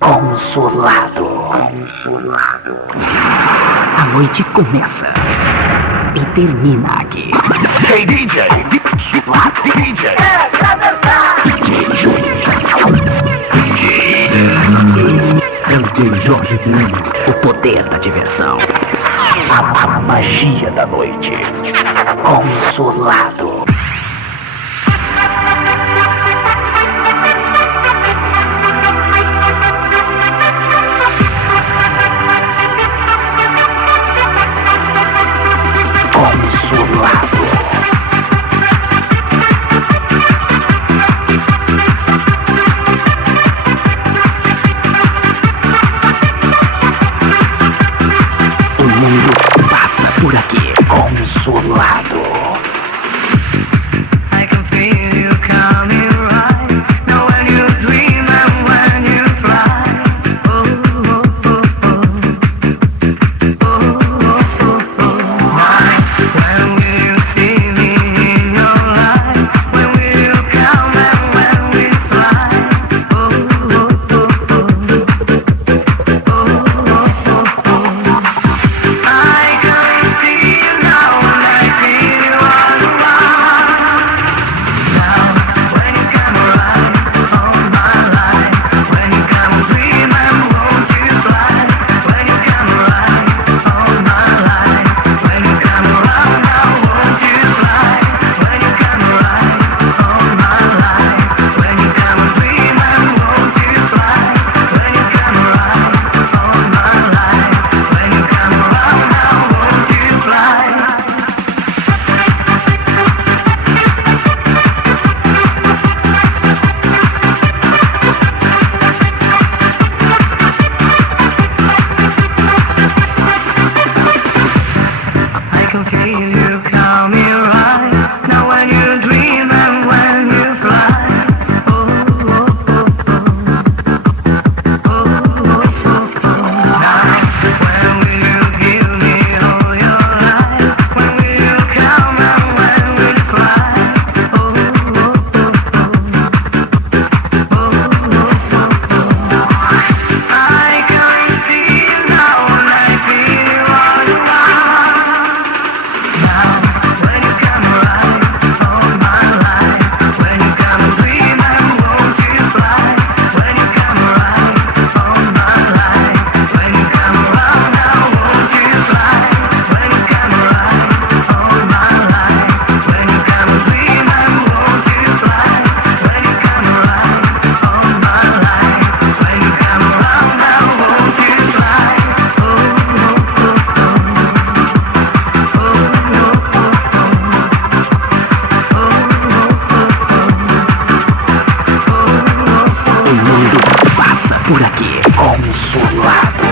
Consolado. A noite começa e termina aqui. Hey DJ, DJ. DJ Jorge Pinho, o poder da diversão. A magia da noite. Consolado. O mundo passa por aqui. Consolado. I can feel you coming right now when you dream and when you fly. Oh, oh, oh, oh. Oh, oh, oh, oh. When will you see me in your life? When will you come and when we fly? Oh, oh, oh, oh. Oh, oh, oh, oh. I can see you now and I feel you all around. Now, when you come around on my life, when you come dream and won't you fly? When you come around on my life, when you come around now won't you fly? When you come around on my life, when you come dream and won't you fly? When you come around on my life, when you come around now won't you fly? I can feel you coming right now when you dream and when you fly. Oh, oh, oh, oh. Oh, oh, oh, oh. Now, when will you give me all your life? When will you come and when will you fly? Oh, oh, oh, oh. Oh, oh, oh, oh. I can see you now and I feel you all around. Now, when you come around on my life, when you come dream and won't you fly? When you come around on my life, when you come around now won't you fly? When you come around on my life, when you come dream and won't you fly? When you come around on my life, when you come around now won't you fly? Oh, oh, oh, oh. O mundo passa por aqui. Consolado.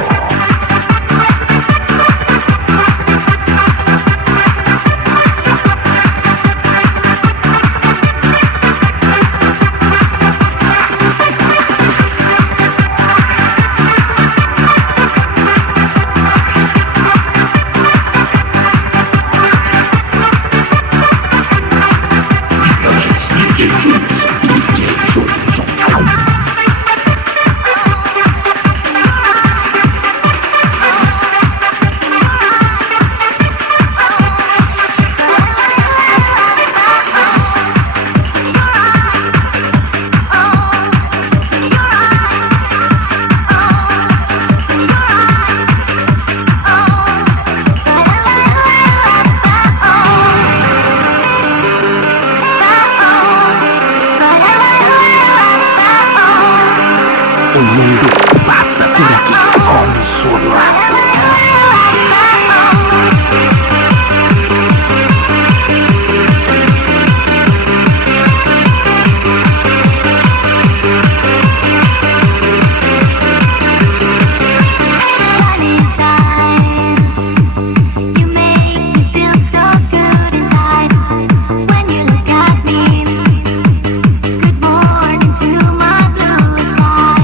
O mundo passa por aqui. Consolado. You make me feel so good inside when you look at me. Good morning to my blue sky.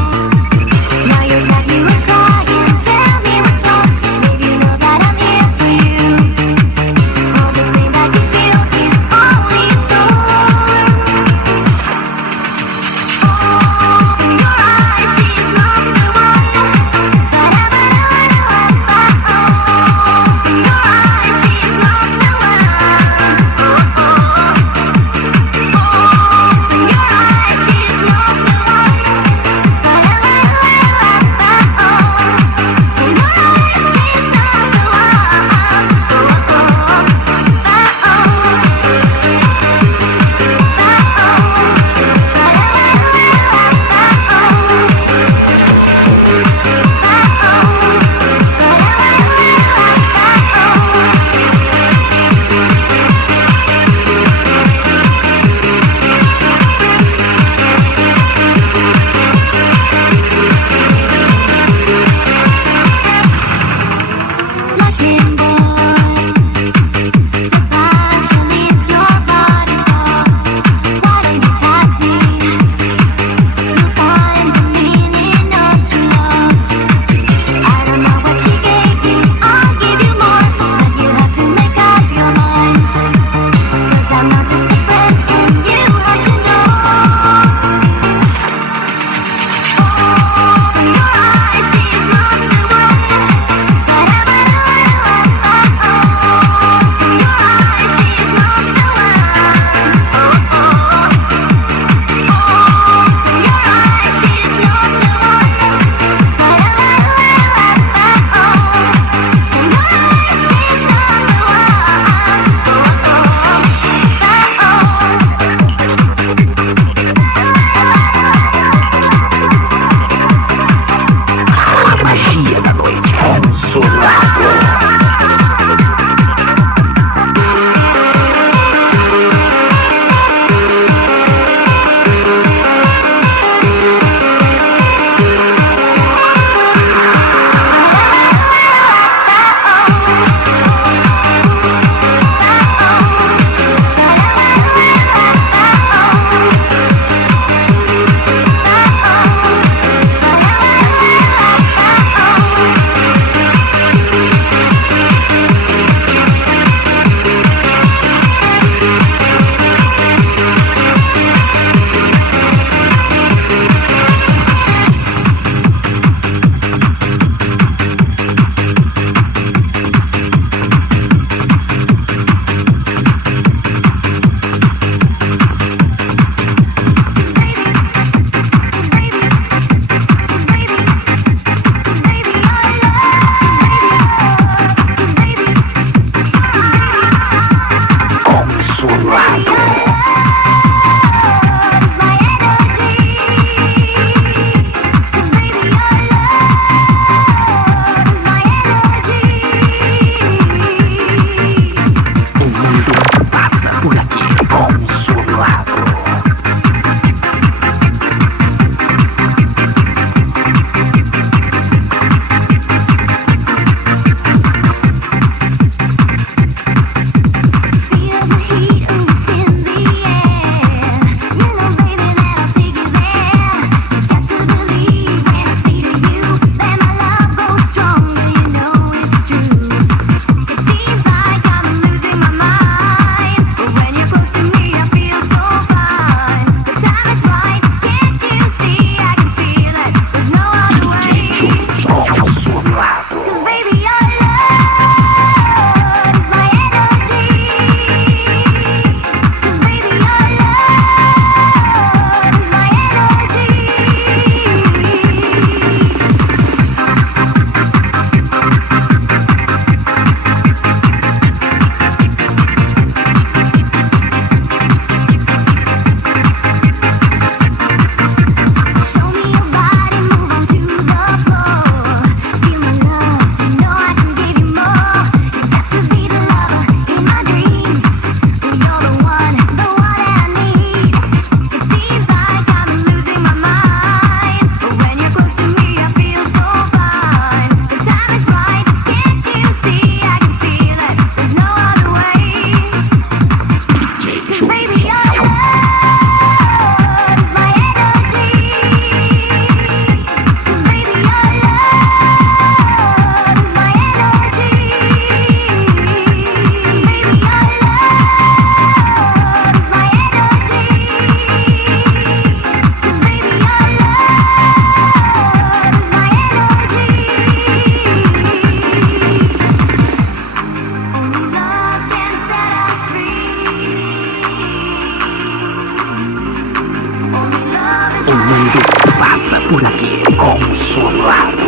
O mundo passa por aqui consolado.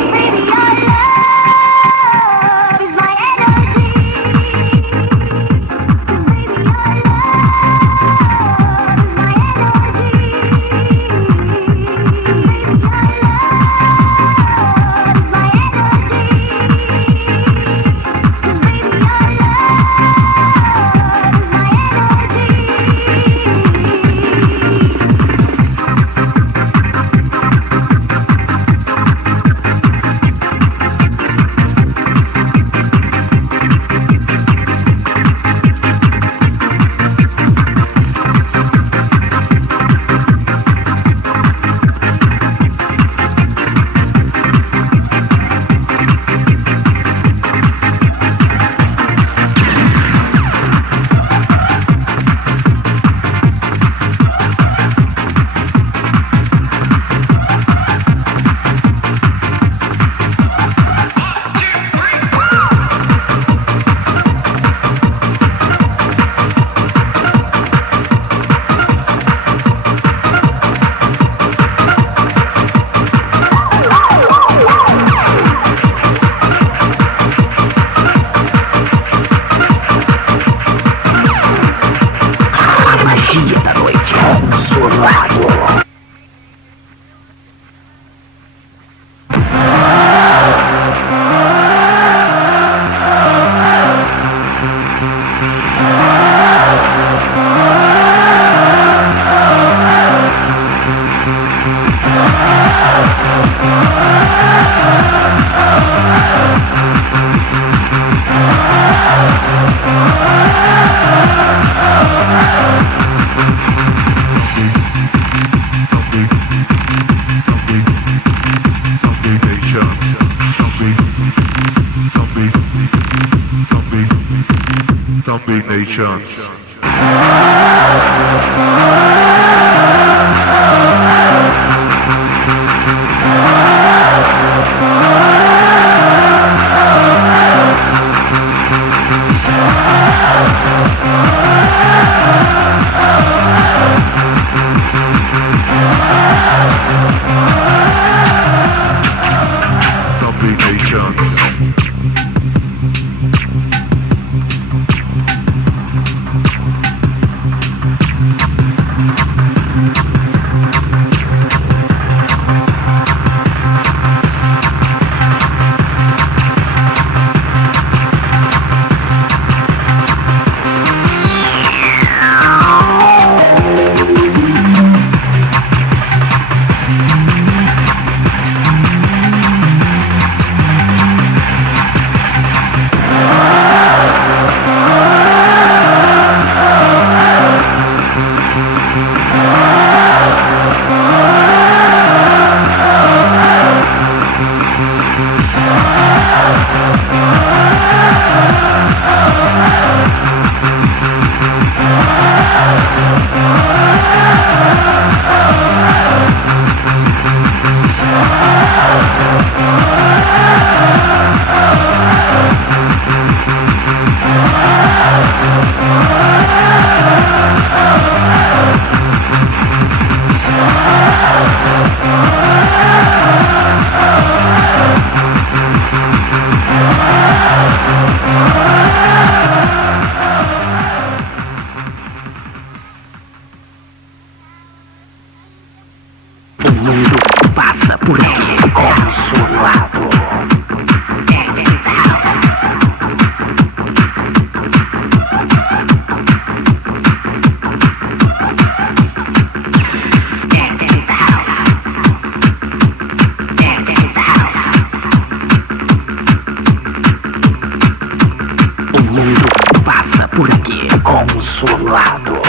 Magia da noite consolado. Zombie Nation. Zombie Nation. por aqui, consolado. O mundo passa por aqui, consolado.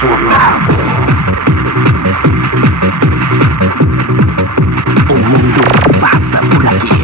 Conformado. O mundo passa por aqui.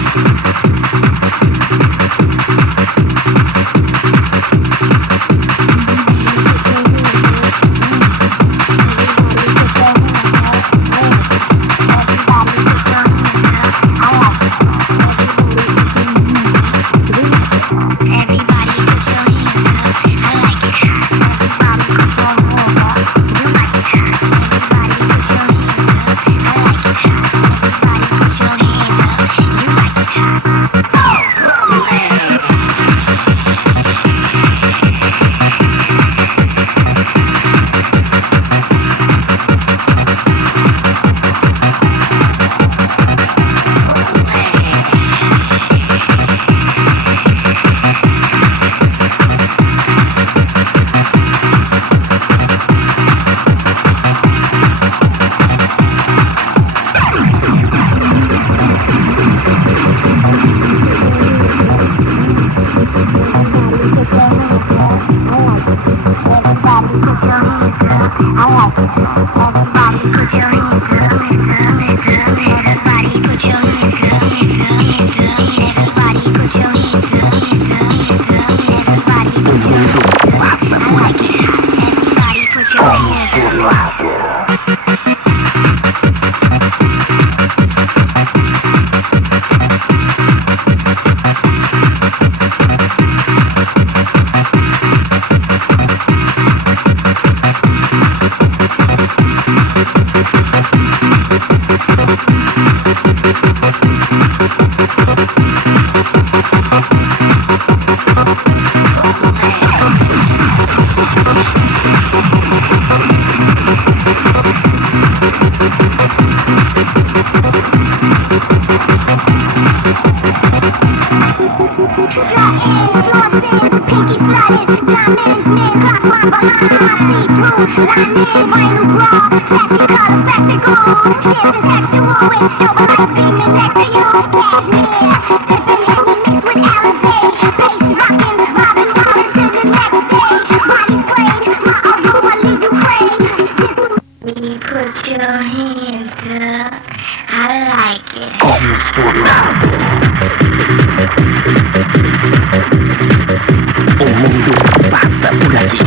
Put your hands up. I like it. Conformado. O mundo passa por aqui.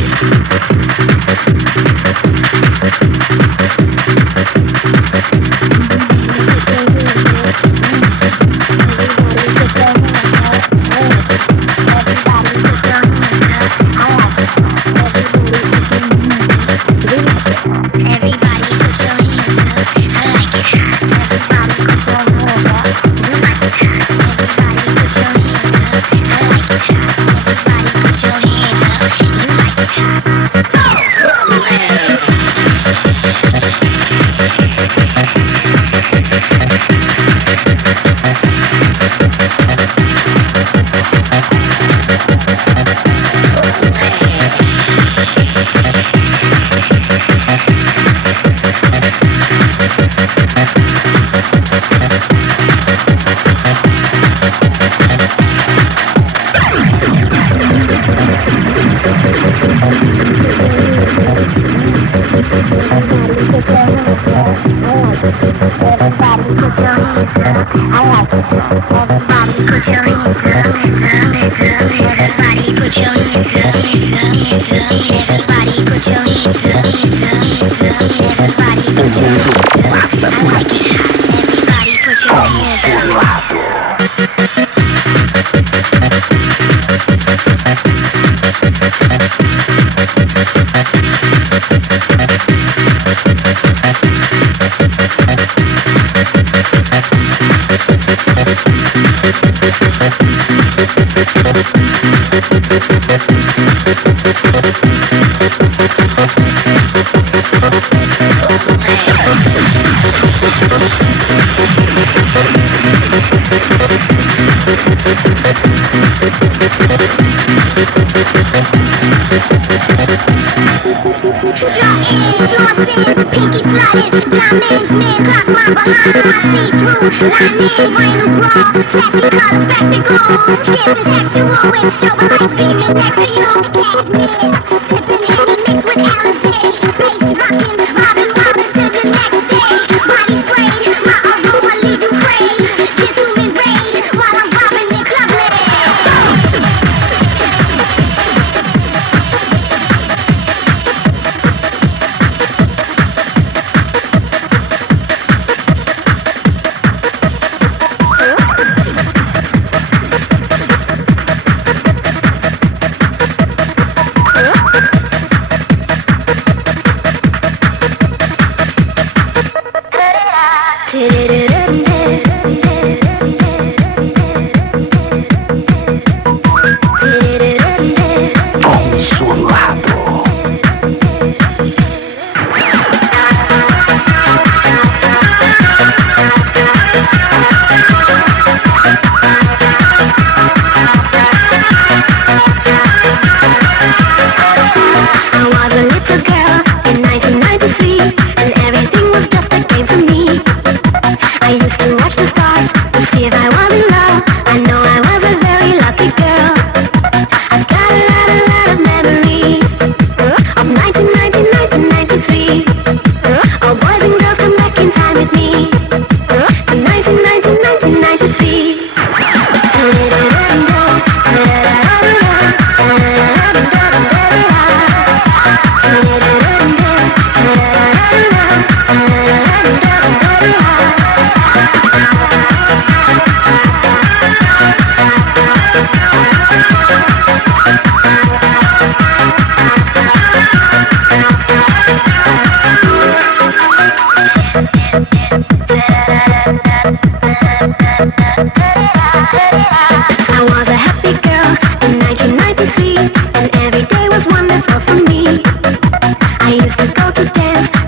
Pinky flooded, diamonds, man, clock my behind, I see through, lightning, rain, raw, flashy colors, spectacles, shift and textual, with strobe light beaming next to you, Cashmere, sipping Henny mixed with Alizé, I was a happy girl in 1993, and every day was wonderful for me. I used to go to dance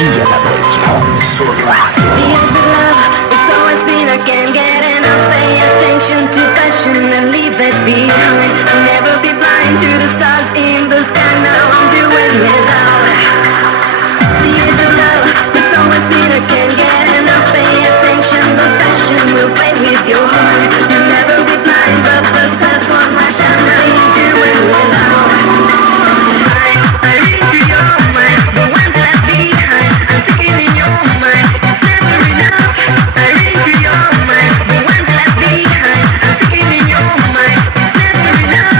magia da noite. The edge of love, it's always been I can't get enough. Pay attention to passion and leave it behind. Never be blind to the stars in the sky. Now I'm doing without. The edge of love, it's always been I can't get enough. Pay attention, the passion will play with your heart. You'll never be blind, but the stars won't rush out. Now you're doing without. I into your mind, the one that I behind. I'm sticking in your mind, it's never enough. I into your mind, the one that I behind. I'm sticking in your mind, it's never enough.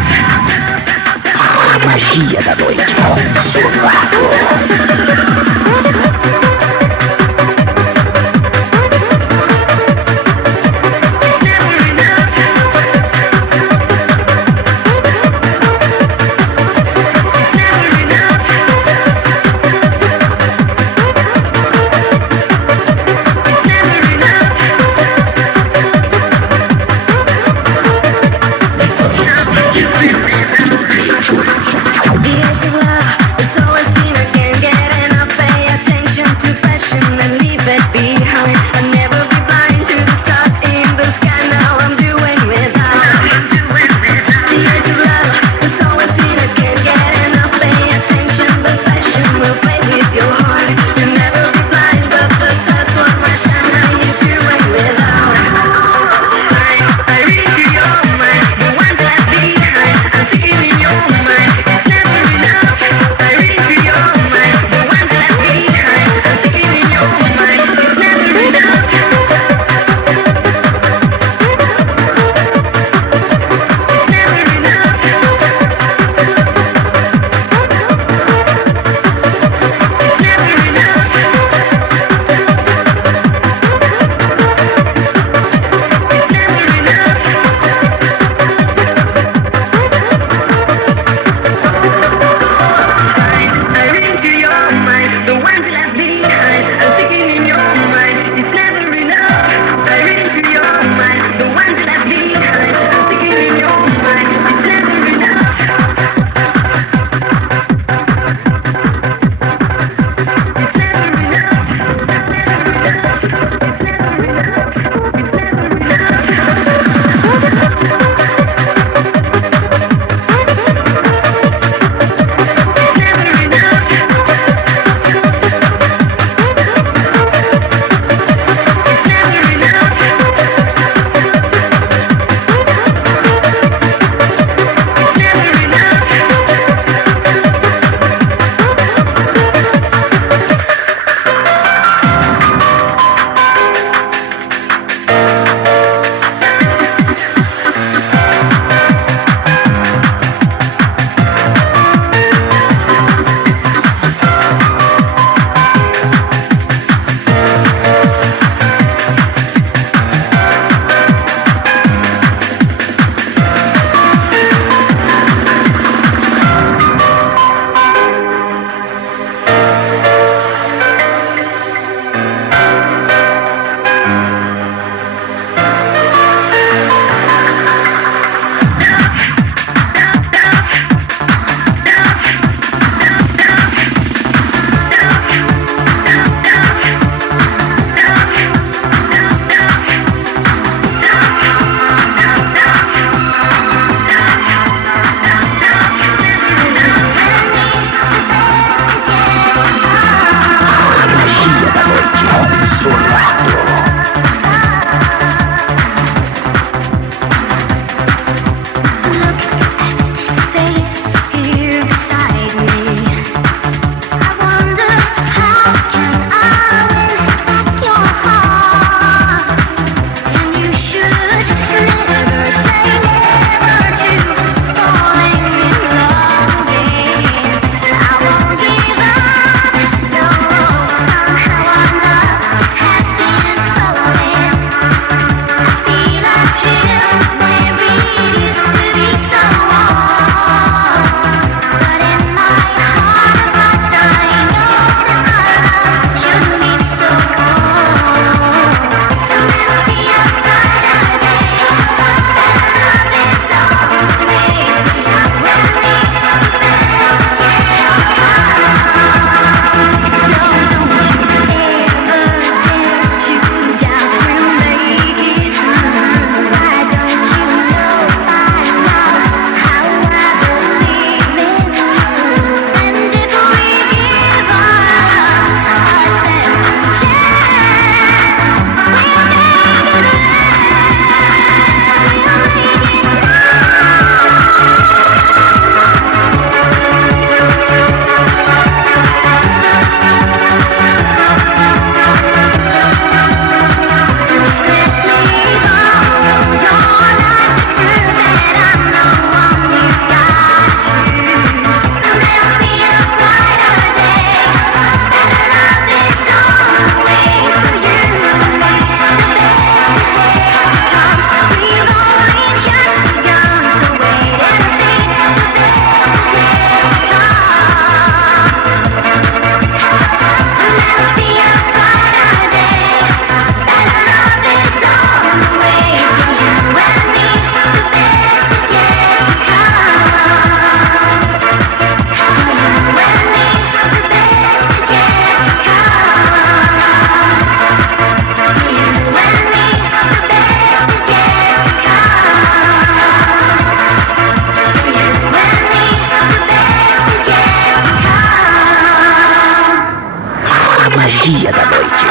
magia da noite.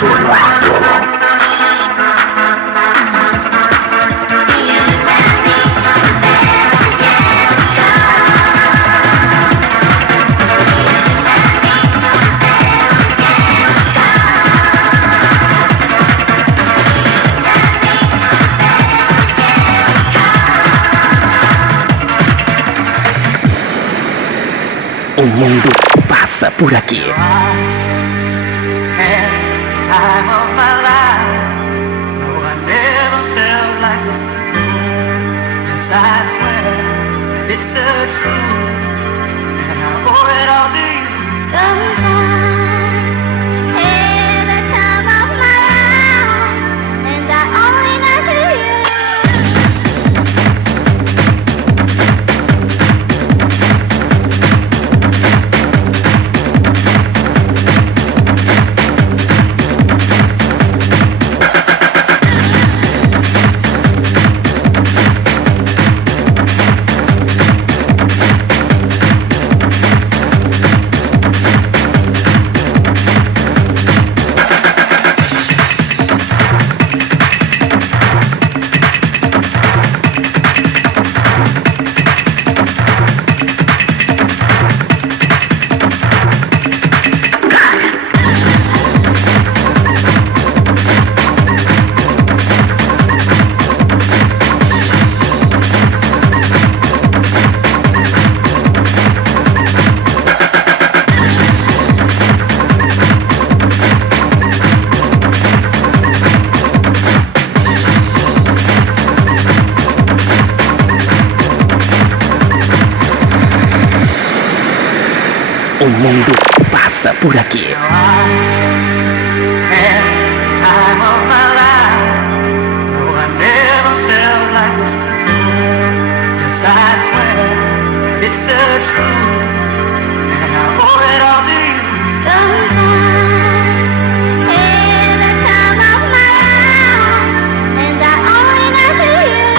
Consolado. O mundo passa por aqui. Time of my life. No, I never felt like this before. Yes, I swear it's the truth, and I owe it all to you. Every time of my life, and I only know to you. O mundo passa por aqui. Time of my life. No, I never felt like this before. Yes, I swear it's the truth, and I owe it all to you. Every time of my life, and I only know to you.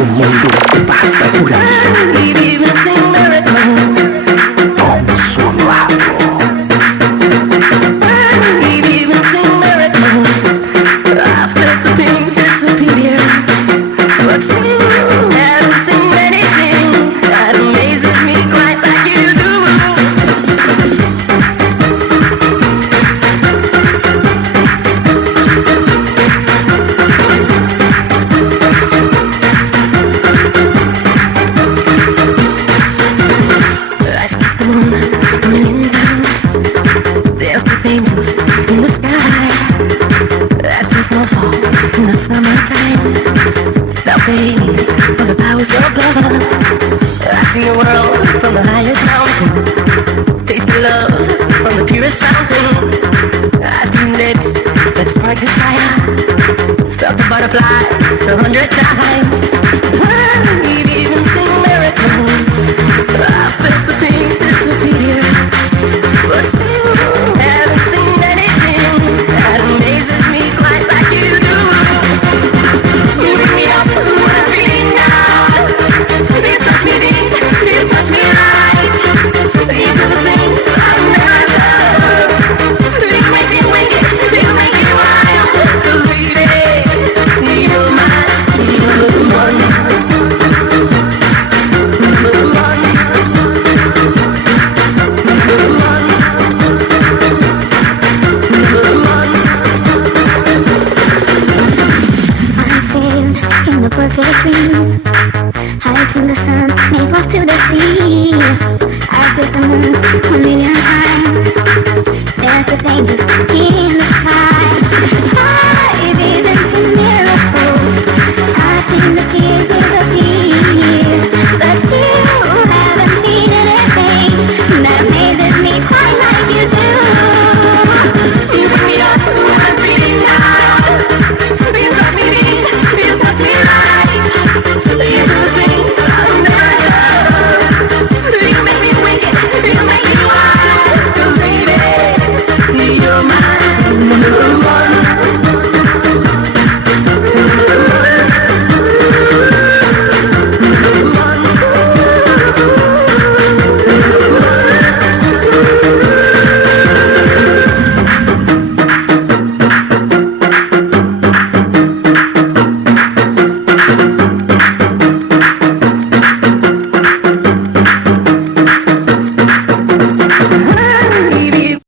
O mundo passa por aqui. Consolado. Felt the butterflies 100 times. We've even seen miracles. I felt the pain disappear. But you haven't seen anything that amazes me quite like you do. You bring me up when I'm feeling down. You touch me deep, you touch me right. You do the things I've never done. You make it wicked, you make it wild. Baby, in a perfect dream. High to the sun, may fall to the sea. I kiss the moon 1,000,000 times. There's a thing just here.